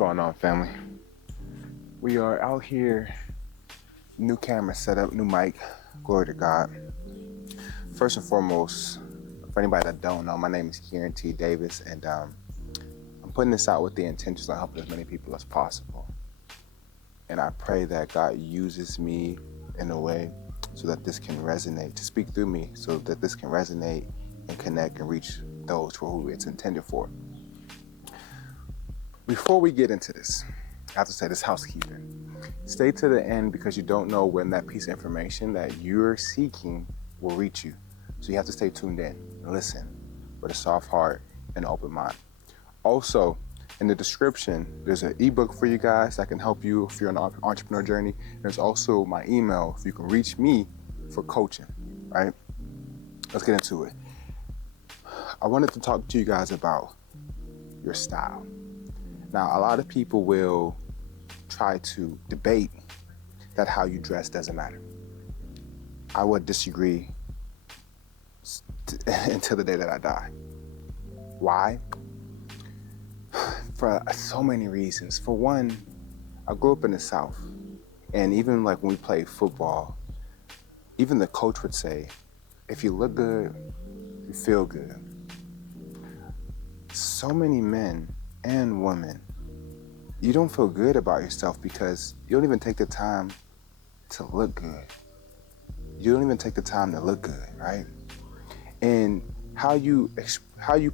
going on, family? We are out here, new camera setup, new mic. Glory to God. First and foremost, for anybody that don't know, my name is Kieran T. Davis, and I'm putting this out with the intentions of helping as many people as possible. And I pray that God uses me in a way so that this can resonate, to speak through me, so that this can resonate and connect and reach those for who it's intended for. Before we get into this, I have to say this housekeeping. Stay to the end because you don't know when that piece of information that you're seeking will reach you. So you have to stay tuned in and listen with a soft heart and an open mind. Also, in the description, there's an ebook for you guys that can help you if you're on an entrepreneur journey. There's also my email if you can reach me for coaching, right? Let's get into it. I wanted to talk to you guys about your style. Now, a lot of people will try to debate that how you dress doesn't matter. I would disagree until the day that I die. Why? For so many reasons. For one, I grew up in the South, and even like when we played football, even the coach would say, if you look good, you feel good. So many men and women, you don't feel good about yourself because you don't even take the time to look good. You don't even take the time to look good, right? And how you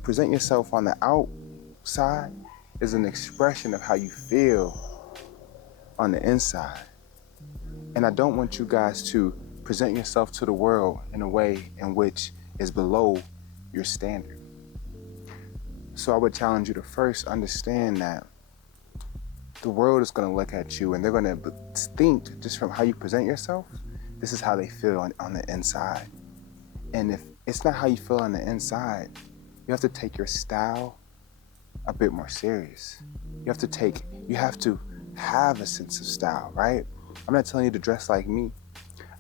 present yourself on the outside is an expression of how you feel on the inside. And I don't want you guys to present yourself to the world in a way in which is below your standard. So I would challenge you to first understand that the world is going to look at you and they're going to think, just from how you present yourself, this is how they feel on the inside. And if it's not how you feel on the inside, you have to take your style a bit more serious. You have to have a sense of style, right? I'm not telling you to dress like me.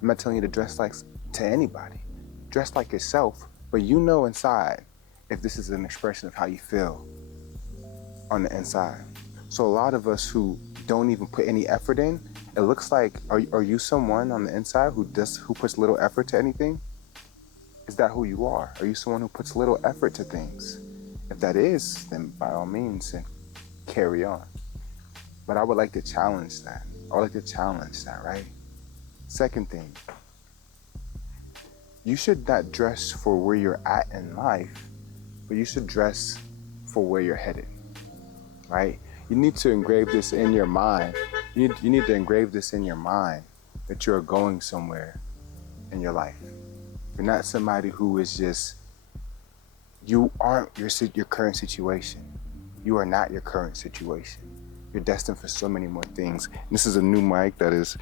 I'm not telling you to dress like to anybody. Dress like yourself, but you know inside if this is an expression of how you feel on the inside. So a lot of us who don't even put any effort in, it looks like, are you someone on the inside who puts little effort to anything? Is that who you are? Are you someone who puts little effort to things? If that is, then by all means, then carry on. But I would like to challenge that. Right? Second thing, you should not dress for where you're at in life, but you should dress for where you're headed, right? You need to engrave this in your mind. You need to engrave this in your mind that you're going somewhere in your life. You're not somebody who is just, you aren't your current situation. You are not your current situation. You're destined for so many more things. And this is a new mic that is,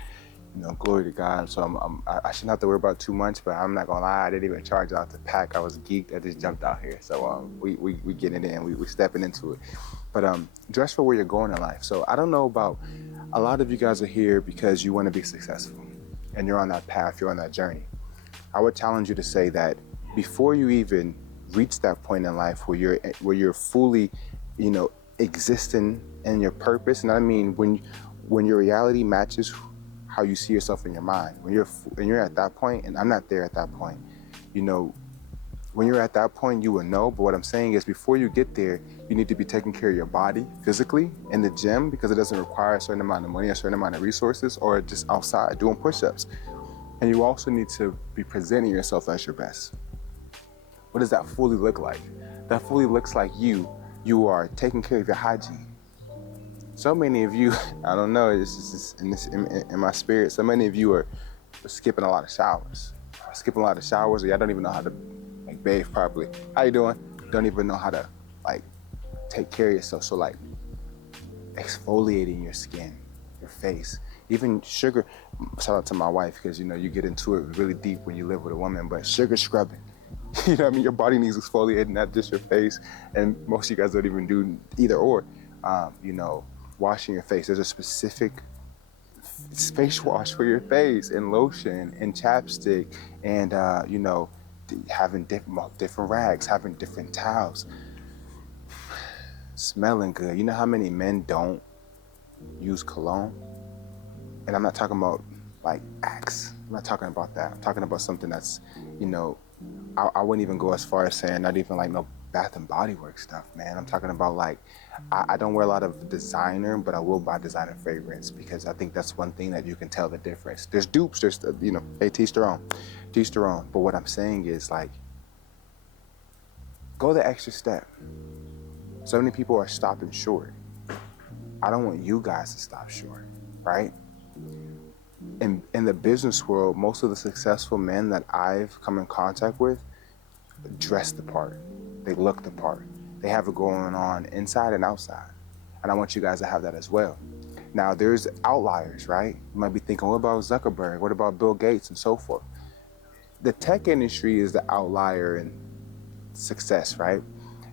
glory to God. So I shouldn't have to worry about too much, but I'm not gonna lie, I didn't even charge out the pack. I was geeked. I just jumped out here. So we getting it in. We stepping into it. But dress for where you're going in life. So I don't know about, a lot of you guys are here because you want to be successful, and you're on that path. You're on that journey. I would challenge you to say that before you even reach that point in life where you're fully, existing in your purpose. And I mean when your reality matches how you see yourself in your mind. When you're at that point, and I'm not there at that point, when you're at that point, you will know. But what I'm saying is, before you get there, you need to be taking care of your body physically in the gym, because it doesn't require a certain amount of money, a certain amount of resources, or just outside doing push-ups. And you also need to be presenting yourself as your best. What does that fully look like? That fully looks like you are taking care of your hygiene. So many of you, I don't know, it's in my spirit, so many of you are skipping a lot of showers. Or y'all don't even know how to bathe properly. How you doing? Don't even know how to take care of yourself. So exfoliating your skin, your face, even sugar. Shout out to my wife, because you get into it really deep when you live with a woman, but sugar scrubbing. You know what I mean? Your body needs exfoliating, not just your face. And most of you guys don't even do either or. Washing your face. There's a specific face wash for your face, and lotion, and chapstick, and having different rags, having different towels, smelling good. You know how many men don't use cologne, and I'm not talking about like Axe. I'm not talking about that. I'm talking about something that's, you know, I wouldn't even go as far as saying not even like no Bath and Body Works stuff, man. I'm talking about like, I don't wear a lot of designer, but I will buy designer fragrance because I think that's one thing that you can tell the difference. There's dupes, there's, you know, hey, teach their own, teach their own. But what I'm saying is like, go the extra step. So many people are stopping short. I don't want you guys to stop short, right? In the business world, most of the successful men that I've come in contact with dress the part. They look the part. They have it going on inside and outside. And I want you guys to have that as well. Now, there's outliers, right? You might be thinking, what about Zuckerberg? What about Bill Gates and so forth? The tech industry is the outlier in success, right?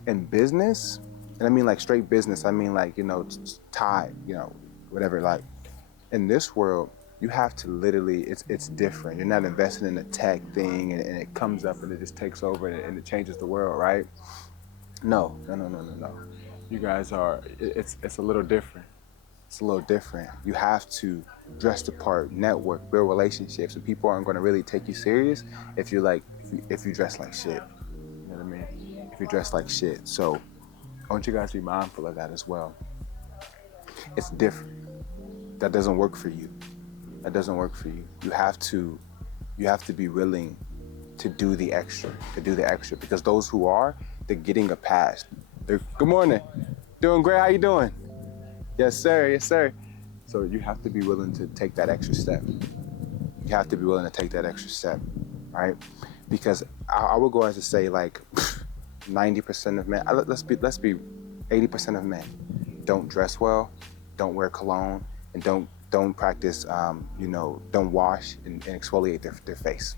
In business, and I mean like straight business, I mean like, you know, Tide, you know, whatever, like in this world, you have to literally, it's different. You're not investing in a tech thing and it comes up and it just takes over and it changes the world, right? No. You guys are, it's a little different. It's a little different. You have to dress the part, network, build relationships, and people aren't going to really take you serious if you dress like shit. You know what I mean? If you dress like shit. So I want you guys to be mindful of that as well. It's different. That doesn't work for you. That doesn't work for you. You have to be willing to do the extra, because those who are, they're getting a pass. Good morning. Doing great. How you doing? Yes, sir. Yes, sir. So you have to be willing to take that extra step. You have to be willing to take that extra step, right? Because I would go as to say like 90% of men, let's be 80% of men don't dress well, don't wear cologne, and don't practice, don't wash and exfoliate their face.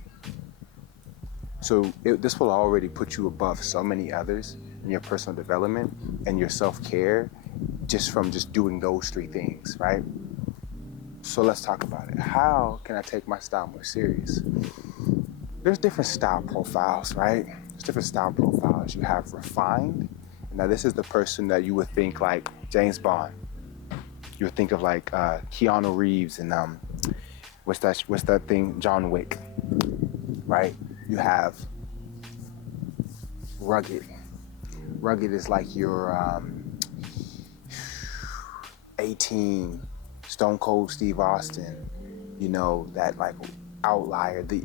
So this will already put you above so many others in your personal development and your self-care just from just doing those three things, right? So let's talk about it. How can I take my style more serious? There's different style profiles, right? There's different style profiles. You have refined. Now this is the person that you would think like James Bond. You would think of like Keanu Reeves and what's that thing? John Wick, right? You have rugged. Rugged is like your 18, Stone Cold Steve Austin, you know, that like outlier, the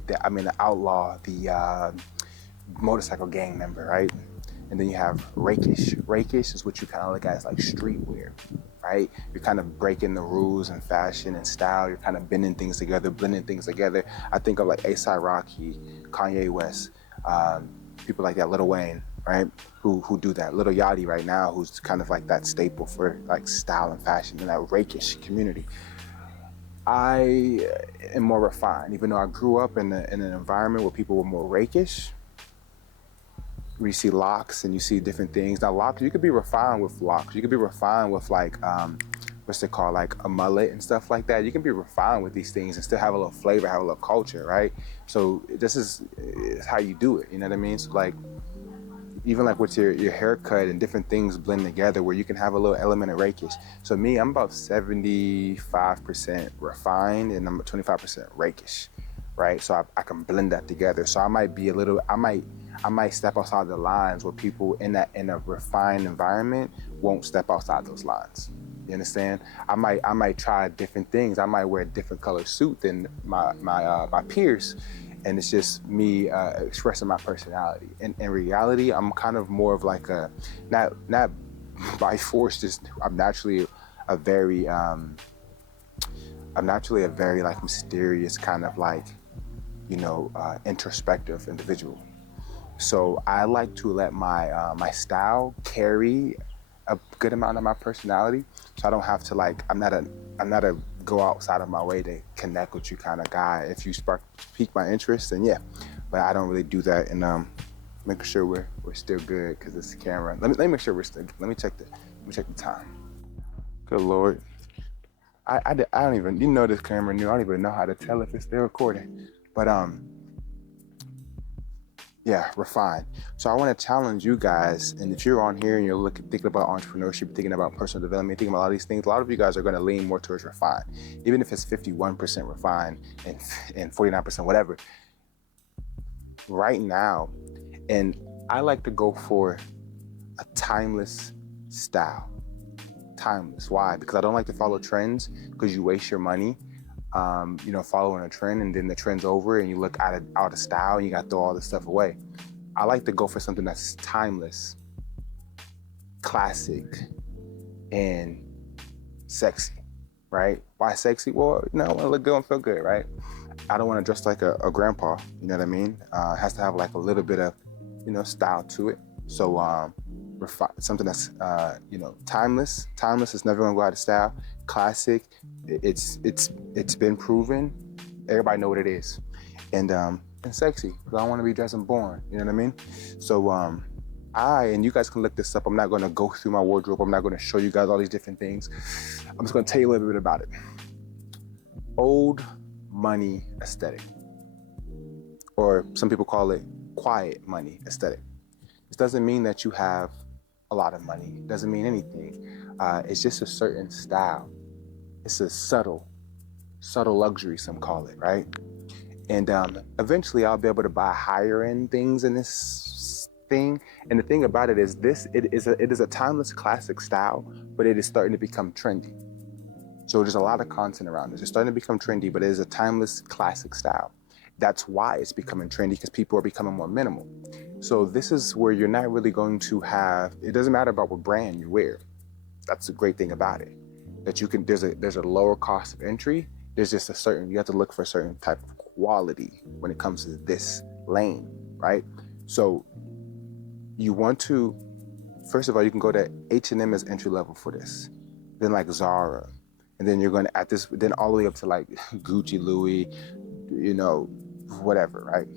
outlaw, the motorcycle gang member, right? And then you have rakish. Rakish is what you kind of look at as like streetwear, right? You're kind of breaking the rules and fashion and style. You're kind of bending things together, blending things together. I think of like A$AP Rocky, Kanye West, people like that, Lil Wayne, right? Who do that. Lil Yachty right now, who's kind of like that staple for like style and fashion in that rakish community. I am more refined, even though I grew up in an environment where people were more rakish. Where you see locks and you see different things. Now locks, you could be refined with locks. You could be refined with like, what's it called? Like a mullet and stuff like that. You can be refined with these things and still have a little flavor, have a little culture, right? So this is how you do it, you know what I mean? So like, even like with your haircut and different things blend together where you can have a little element of rakish. So me, I'm about 75% refined and I'm 25% rakish, right? So I can blend that together. So I might step outside the lines where people in a refined environment won't step outside those lines. You understand? I might try different things. I might wear a different color suit than my peers, and it's just me expressing my personality. And in reality, I'm kind of more of like a not by force. Just I'm naturally a very like mysterious kind of like introspective individual. So I like to let my style carry a good amount of my personality. So I don't have to like, I'm not a go outside of my way to connect with you kind of guy. If you pique my interest, then yeah. But I don't really do that, and making sure we're still good because it's the camera. Let me make sure we're still. Let me check the time. Good Lord. I don't even, this camera new. I don't even know how to tell if it's still recording. But Yeah, refine. So I want to challenge you guys, and if you're on here and you're thinking about entrepreneurship, thinking about personal development, thinking about a lot of these things, a lot of you guys are going to lean more towards refine, even if it's 51% refine and 49% whatever. Right now, and I like to go for a timeless style. Timeless. Why? Because I don't like to follow trends, because you waste your money. Following a trend, and then the trend's over and you look out of style and you got to throw all this stuff away. I like to go for something that's timeless, classic, and sexy, right? Why sexy? Well, I want to look good and feel good, right? I don't want to dress like a grandpa, you know what I mean? It has to have like a little bit of, style to it. So something that's, timeless. Timeless is never going to go out of style. Classic, it's been proven. Everybody know what it is. And sexy, because I don't want to be dressing boring, you know what I mean? So and you guys can look this up. I'm not going to go through my wardrobe. I'm not going to show you guys all these different things. I'm just going to tell you a little bit about it. Old money aesthetic, or some people call it quiet money aesthetic. This doesn't mean that you have a lot of money. It doesn't mean anything. It's just a certain style. It's a subtle luxury, some call it, right? And eventually I'll be able to buy higher end things in this thing. And the thing about it is it is a timeless classic style, but it is starting to become trendy. So there's a lot of content around this. It's starting to become trendy, but it is a timeless classic style. That's why it's becoming trendy, because people are becoming more minimal. So this is where you're not really going to have, it doesn't matter about what brand you wear. That's the great thing about it. That you can, there's a lower cost of entry. There's just you have to look for a certain type of quality when it comes to this lane, right? So you want to, first of all, you can go to H&M as entry level for this. Then like Zara. And then you're going to, then all the way up to like Gucci, Louis, whatever, right?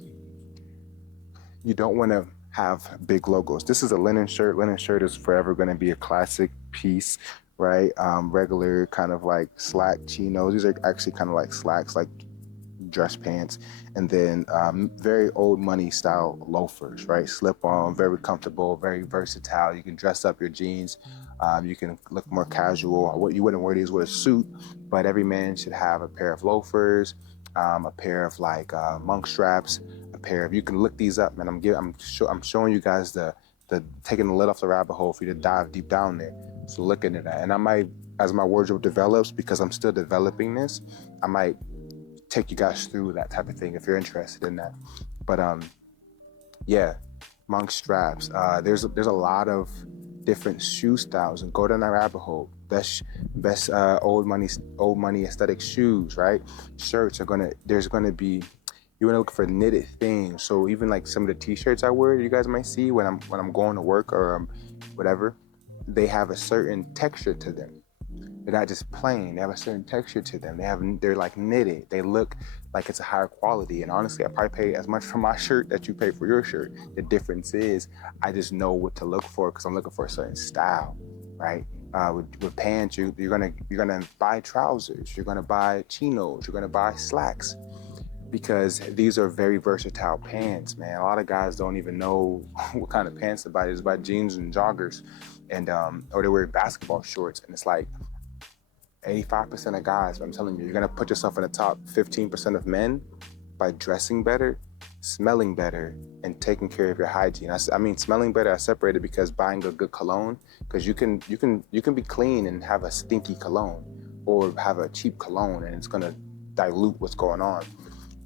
You don't want to have big logos. This is a linen shirt. Linen shirt is forever going to be a classic piece, right? Regular kind of like slack chinos. These are actually kind of like slacks, like dress pants. And then very old money style loafers, right? Slip on, very comfortable, very versatile. You can dress up your jeans. You can look more casual. What you wouldn't wear these with a suit, but every man should have a pair of loafers, a pair of like monk straps, a pair of, you can look these up, man. I'm showing you guys the taking the lid off the rabbit hole for you to dive deep down there. So look into that. And I might, as my wardrobe develops, because I'm still developing this, I might take you guys through that type of thing if you're interested in that. But yeah, monk straps. There's a lot of different shoe styles, and go down that rabbit hole. Best old money aesthetic shoes, right? Shirts there's gonna be, you want to look for knitted things. So even like some of the t-shirts I wear, you guys might see when I'm going to work or whatever, they have a certain texture to them. They're not just plain. They have a certain texture to them. They're like knitted. They look like it's a higher quality. And honestly, I probably pay as much for my shirt that you pay for your shirt. The difference is I just know what to look for, because I'm looking for a certain style, right? With pants, you're gonna buy trousers. You're gonna buy chinos. You're gonna buy slacks, because these are very versatile pants, man. A lot of guys don't even know what kind of pants to buy. They just buy jeans and joggers, and or they wear basketball shorts, and it's like 85% of guys, I'm telling you, you're gonna put yourself in the top 15% of men by dressing better, smelling better, and taking care of your hygiene. I mean, smelling better, I separated because buying a good cologne, because you can be clean and have a stinky cologne, or have a cheap cologne and it's gonna dilute what's going on.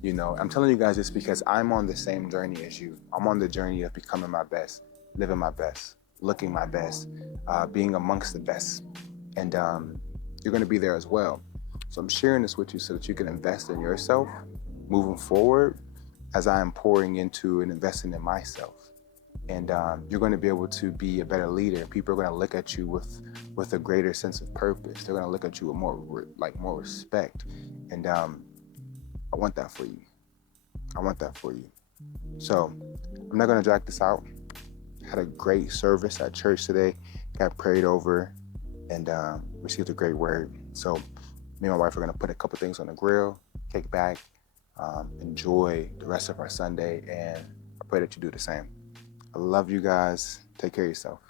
I'm telling you guys this because I'm on the same journey as you. I'm on the journey of becoming my best, living my best, looking my best, being amongst the best. And you're going to be there as well. So I'm sharing this with you so that you can invest in yourself moving forward, as I am pouring into and investing in myself. And you're going to be able to be a better leader. People are going to look at you with a greater sense of purpose. They're going to look at you with more respect. And I want that for you. So I'm not going to drag this out. Had a great service at church today. Got prayed over and received a great word. So me and my wife are going to put a couple things on the grill, kick back, enjoy the rest of our Sunday, and I I pray that you do the same. I love you guys. Take care of yourself.